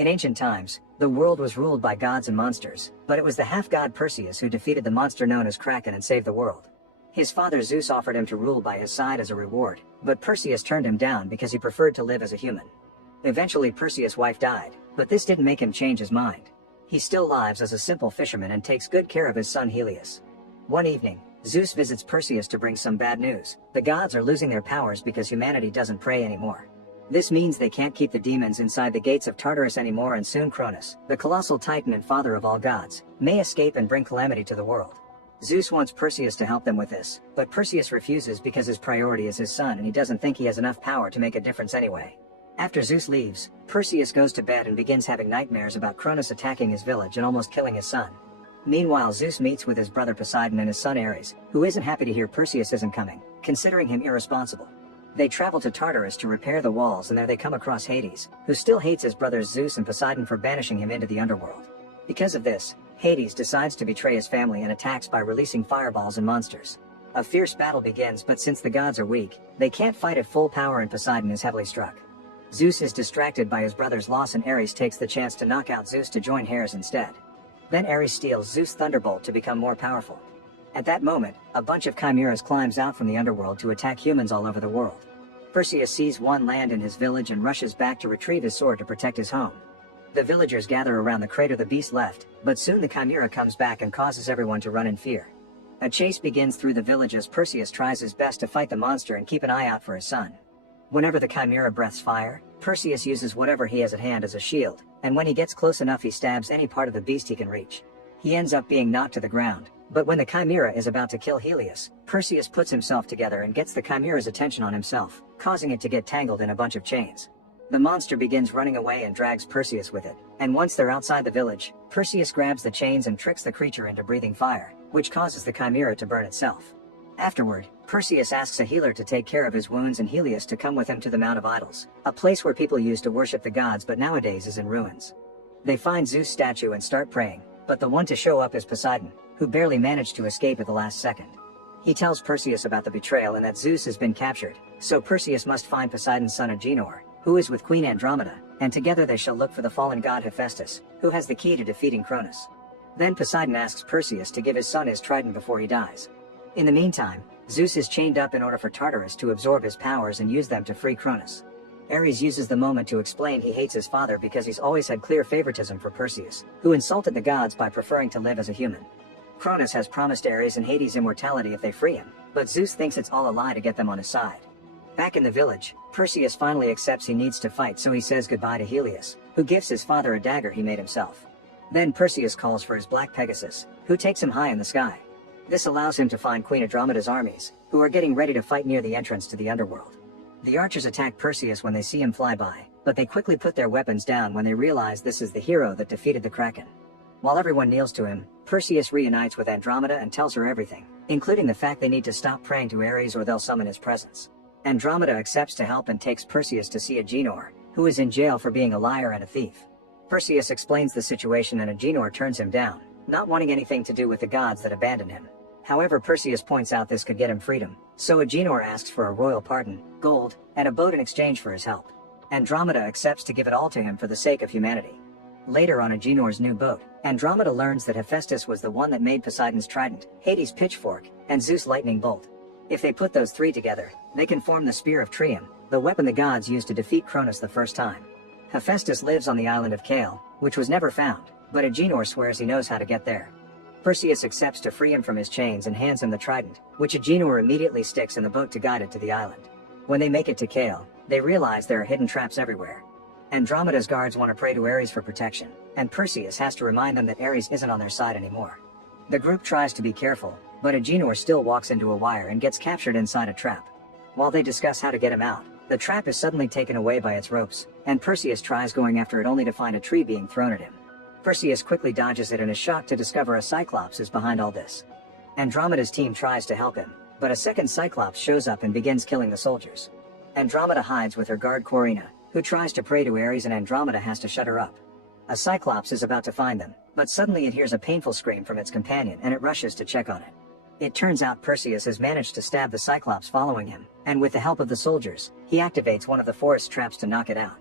In ancient times, the world was ruled by gods and monsters, but it was the half-god Perseus who defeated the monster known as Kraken and saved the world. His father Zeus offered him to rule by his side as a reward, but Perseus turned him down because he preferred to live as a human. Eventually Perseus' wife died, but this didn't make him change his mind. He still lives as a simple fisherman and takes good care of his son Helios. One evening, Zeus visits Perseus to bring some bad news. The gods are losing their powers because humanity doesn't pray anymore. This means they can't keep the demons inside the gates of Tartarus anymore, and soon Kronos, the colossal titan and father of all gods, may escape and bring calamity to the world. Zeus wants Perseus to help them with this, but Perseus refuses because his priority is his son and he doesn't think he has enough power to make a difference anyway. After Zeus leaves, Perseus goes to bed and begins having nightmares about Kronos attacking his village and almost killing his son. Meanwhile, Zeus meets with his brother Poseidon and his son Ares, who isn't happy to hear Perseus isn't coming, considering him irresponsible. They travel to Tartarus to repair the walls, and there they come across Hades, who still hates his brothers Zeus and Poseidon for banishing him into the underworld. Because of this, Hades decides to betray his family and attacks by releasing fireballs and monsters. A fierce battle begins, but since the gods are weak, they can't fight at full power and Poseidon is heavily struck. Zeus is distracted by his brother's loss and Ares takes the chance to knock out Zeus to join Hades instead. Then Ares steals Zeus' thunderbolt to become more powerful. At that moment, a bunch of chimeras climbs out from the underworld to attack humans all over the world. Perseus sees one land in his village and rushes back to retrieve his sword to protect his home. The villagers gather around the crater the beast left, but soon the chimera comes back and causes everyone to run in fear. A chase begins through the village as Perseus tries his best to fight the monster and keep an eye out for his son. Whenever the chimera breathes fire, Perseus uses whatever he has at hand as a shield, and when he gets close enough he stabs any part of the beast he can reach. He ends up being knocked to the ground, but when the chimera is about to kill Helios, Perseus puts himself together and gets the chimera's attention on himself, causing it to get tangled in a bunch of chains. The monster begins running away and drags Perseus with it, and once they're outside the village, Perseus grabs the chains and tricks the creature into breathing fire, which causes the chimera to burn itself. Afterward, Perseus asks a healer to take care of his wounds and Helios to come with him to the Mount of Idols, a place where people used to worship the gods but nowadays is in ruins. They find Zeus' statue and start praying, but the one to show up is Poseidon, who barely managed to escape at the last second. He tells Perseus about the betrayal and that Zeus has been captured, so Perseus must find Poseidon's son Agenor, who is with Queen Andromeda, and together they shall look for the fallen god Hephaestus, who has the key to defeating Kronos. Then Poseidon asks Perseus to give his son his trident before he dies. In the meantime, Zeus is chained up in order for Tartarus to absorb his powers and use them to free Kronos. Ares uses the moment to explain he hates his father because he's always had clear favoritism for Perseus, who insulted the gods by preferring to live as a human. Kronos has promised Ares and Hades immortality if they free him, but Zeus thinks it's all a lie to get them on his side. Back in the village, Perseus finally accepts he needs to fight, so he says goodbye to Helios, who gives his father a dagger he made himself. Then Perseus calls for his black Pegasus, who takes him high in the sky. This allows him to find Queen Andromeda's armies, who are getting ready to fight near the entrance to the underworld. The archers attack Perseus when they see him fly by, but they quickly put their weapons down when they realize this is the hero that defeated the Kraken. While everyone kneels to him, Perseus reunites with Andromeda and tells her everything, including the fact they need to stop praying to Ares or they'll summon his presence. Andromeda accepts to help and takes Perseus to see Agenor, who is in jail for being a liar and a thief. Perseus explains the situation and Agenor turns him down, not wanting anything to do with the gods that abandoned him. However, Perseus points out this could get him freedom, so Agenor asks for a royal pardon, gold, and a boat in exchange for his help. Andromeda accepts to give it all to him for the sake of humanity. Later on Agenor's new boat, Andromeda learns that Hephaestus was the one that made Poseidon's trident, Hades' pitchfork, and Zeus' lightning bolt. If they put those three together, they can form the Spear of Trium, the weapon the gods used to defeat Kronos the first time. Hephaestus lives on the island of Kale, which was never found, but Agenor swears he knows how to get there. Perseus accepts to free him from his chains and hands him the trident, which Agenor immediately sticks in the boat to guide it to the island. When they make it to Kale, they realize there are hidden traps everywhere. Andromeda's guards want to pray to Ares for protection, and Perseus has to remind them that Ares isn't on their side anymore. The group tries to be careful, but Agenor still walks into a wire and gets captured inside a trap. While they discuss how to get him out, the trap is suddenly taken away by its ropes, and Perseus tries going after it only to find a tree being thrown at him. Perseus quickly dodges it and is shocked to discover a Cyclops is behind all this. Andromeda's team tries to help him, but a second Cyclops shows up and begins killing the soldiers. Andromeda hides with her guard Corina, who tries to pray to Ares and Andromeda has to shut her up. A Cyclops is about to find them, but suddenly it hears a painful scream from its companion and it rushes to check on it. It turns out Perseus has managed to stab the Cyclops following him, and with the help of the soldiers, he activates one of the forest traps to knock it out.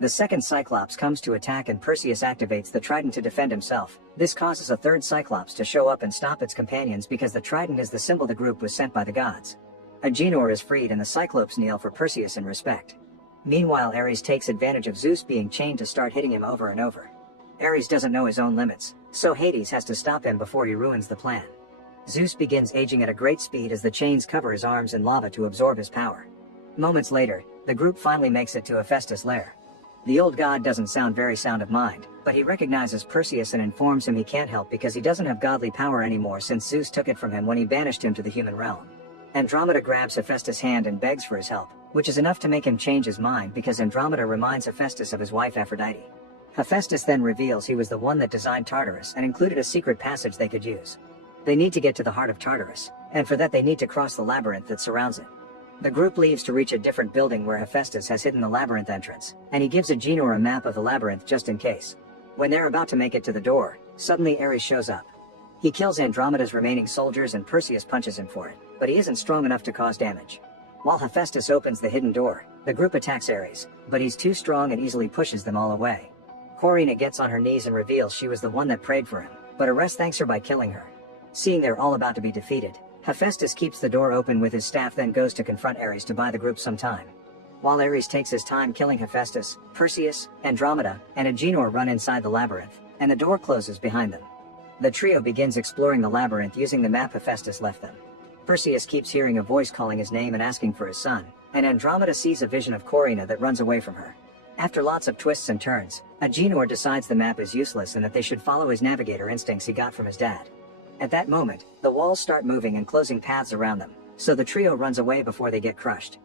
The second Cyclops comes to attack and Perseus activates the trident to defend himself. This causes a third Cyclops to show up and stop its companions because the trident is the symbol the group was sent by the gods. Agenor is freed and the Cyclopes kneel for Perseus in respect. Meanwhile, Ares takes advantage of Zeus being chained to start hitting him over and over. Ares doesn't know his own limits, so Hades has to stop him before he ruins the plan. Zeus begins aging at a great speed as the chains cover his arms in lava to absorb his power. Moments later, the group finally makes it to Hephaestus' lair. The old god doesn't sound very sound of mind, but he recognizes Perseus and informs him he can't help because he doesn't have godly power anymore since Zeus took it from him when he banished him to the human realm. Andromeda grabs Hephaestus' hand and begs for his help, which is enough to make him change his mind because Andromeda reminds Hephaestus of his wife Aphrodite. Hephaestus then reveals he was the one that designed Tartarus and included a secret passage they could use. They need to get to the heart of Tartarus, and for that they need to cross the labyrinth that surrounds it. The group leaves to reach a different building where Hephaestus has hidden the labyrinth entrance, and he gives Agenor a map of the labyrinth just in case. When they're about to make it to the door, suddenly Ares shows up. He kills Andromeda's remaining soldiers and Perseus punches him for it, but he isn't strong enough to cause damage. While Hephaestus opens the hidden door, the group attacks Ares, but he's too strong and easily pushes them all away. Corina gets on her knees and reveals she was the one that prayed for him, but Ares thanks her by killing her. Seeing they're all about to be defeated, Hephaestus keeps the door open with his staff, then goes to confront Ares to buy the group some time. While Ares takes his time killing Hephaestus, Perseus, Andromeda, and Agenor run inside the labyrinth, and the door closes behind them. The trio begins exploring the labyrinth using the map Hephaestus left them. Perseus keeps hearing a voice calling his name and asking for his son, and Andromeda sees a vision of Corina that runs away from her. After lots of twists and turns, Agenor decides the map is useless and that they should follow his navigator instincts he got from his dad. At that moment, the walls start moving and closing paths around them, so the trio runs away before they get crushed.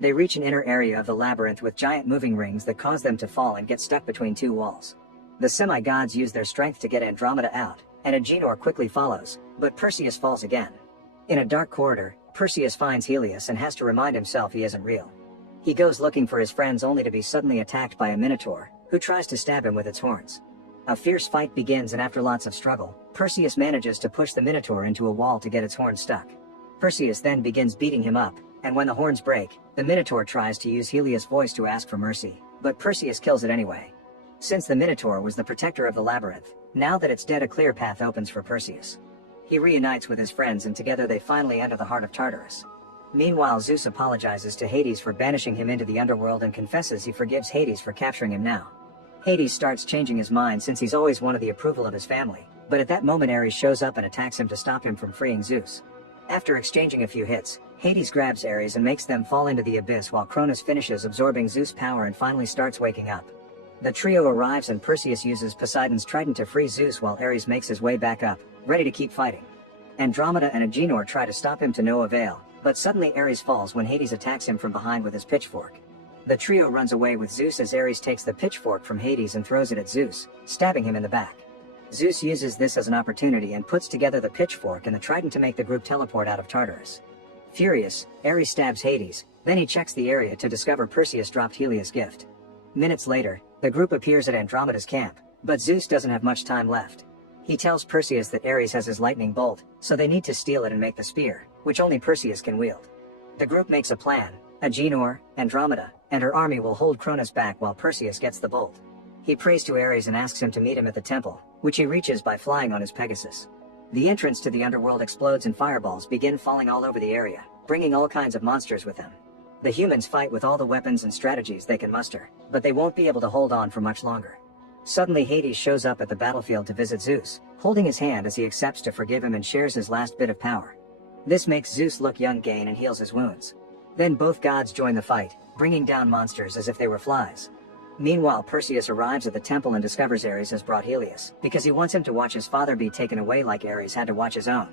They reach an inner area of the labyrinth with giant moving rings that cause them to fall and get stuck between two walls. The semi-gods use their strength to get Andromeda out, and Agenor quickly follows, but Perseus falls again. In a dark corridor, Perseus finds Helios and has to remind himself he isn't real. He goes looking for his friends only to be suddenly attacked by a minotaur, who tries to stab him with its horns. A fierce fight begins, and after lots of struggle, Perseus manages to push the minotaur into a wall to get its horns stuck. Perseus then begins beating him up, and when the horns break, the minotaur tries to use Helios' voice to ask for mercy, but Perseus kills it anyway. Since the minotaur was the protector of the labyrinth, now that it's dead, a clear path opens for Perseus. He reunites with his friends and together they finally enter the heart of Tartarus. Meanwhile, Zeus apologizes to Hades for banishing him into the underworld and confesses he forgives Hades for capturing him now. Hades starts changing his mind since he's always wanted the approval of his family, but at that moment Ares shows up and attacks him to stop him from freeing Zeus. After exchanging a few hits, Hades grabs Ares and makes them fall into the abyss while Kronos finishes absorbing Zeus' power and finally starts waking up. The trio arrives and Perseus uses Poseidon's trident to free Zeus while Ares makes his way back up, ready to keep fighting. Andromeda and Agenor try to stop him to no avail, but suddenly Ares falls when Hades attacks him from behind with his pitchfork. The trio runs away with Zeus as Ares takes the pitchfork from Hades and throws it at Zeus, stabbing him in the back. Zeus uses this as an opportunity and puts together the pitchfork and the trident to make the group teleport out of Tartarus. Furious, Ares stabs Hades, then he checks the area to discover Perseus dropped Helios' gift. Minutes later, the group appears at Andromeda's camp, but Zeus doesn't have much time left. He tells Perseus that Ares has his lightning bolt, so they need to steal it and make the spear, which only Perseus can wield. The group makes a plan. Agenor, Andromeda, and her army will hold Kronos back while Perseus gets the bolt. He prays to Ares and asks him to meet him at the temple, which he reaches by flying on his Pegasus. The entrance to the underworld explodes and fireballs begin falling all over the area, bringing all kinds of monsters with them. The humans fight with all the weapons and strategies they can muster, but they won't be able to hold on for much longer. Suddenly Hades shows up at the battlefield to visit Zeus, holding his hand as he accepts to forgive him and shares his last bit of power. This makes Zeus look young again and heals his wounds. Then both gods join the fight, bringing down monsters as if they were flies. Meanwhile, Perseus arrives at the temple and discovers Ares has brought Helios, because he wants him to watch his father be taken away like Ares had to watch his own.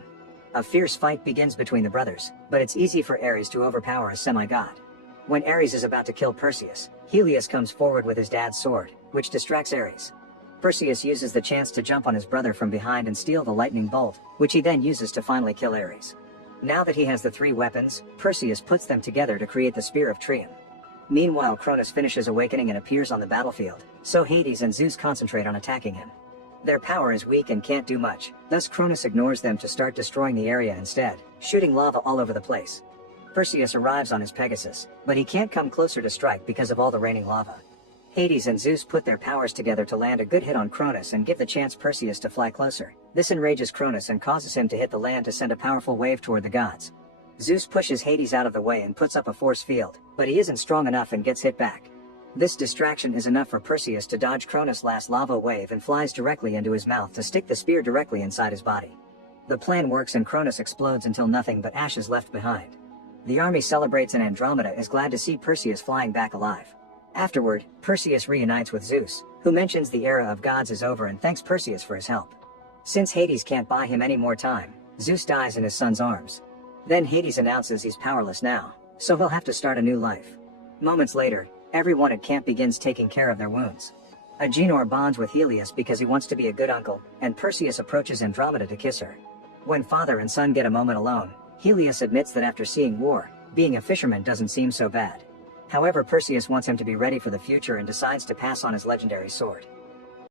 A fierce fight begins between the brothers, but it's easy for Ares to overpower a semi-god. When Ares is about to kill Perseus, Helios comes forward with his dad's sword, which distracts Ares. Perseus uses the chance to jump on his brother from behind and steal the lightning bolt, which he then uses to finally kill Ares. Now that he has the three weapons, Perseus puts them together to create the Spear of Triumph. Meanwhile, Kronos finishes awakening and appears on the battlefield, so Hades and Zeus concentrate on attacking him. Their power is weak and can't do much, thus Kronos ignores them to start destroying the area instead, shooting lava all over the place. Perseus arrives on his Pegasus, but he can't come closer to strike because of all the raining lava. Hades and Zeus put their powers together to land a good hit on Kronos and give the chance Perseus to fly closer. This enrages Kronos and causes him to hit the land to send a powerful wave toward the gods. Zeus pushes Hades out of the way and puts up a force field, but he isn't strong enough and gets hit back. This distraction is enough for Perseus to dodge Kronos' last lava wave and flies directly into his mouth to stick the spear directly inside his body. The plan works and Kronos explodes until nothing but ash is left behind. The army celebrates and Andromeda is glad to see Perseus flying back alive. Afterward, Perseus reunites with Zeus, who mentions the era of gods is over and thanks Perseus for his help. Since Hades can't buy him any more time, Zeus dies in his son's arms. Then Hades announces he's powerless now, so he'll have to start a new life. Moments later, everyone at camp begins taking care of their wounds. Agenor bonds with Helios because he wants to be a good uncle, and Perseus approaches Andromeda to kiss her. When father and son get a moment alone, Helios admits that after seeing war, being a fisherman doesn't seem so bad. However, Perseus wants him to be ready for the future and decides to pass on his legendary sword.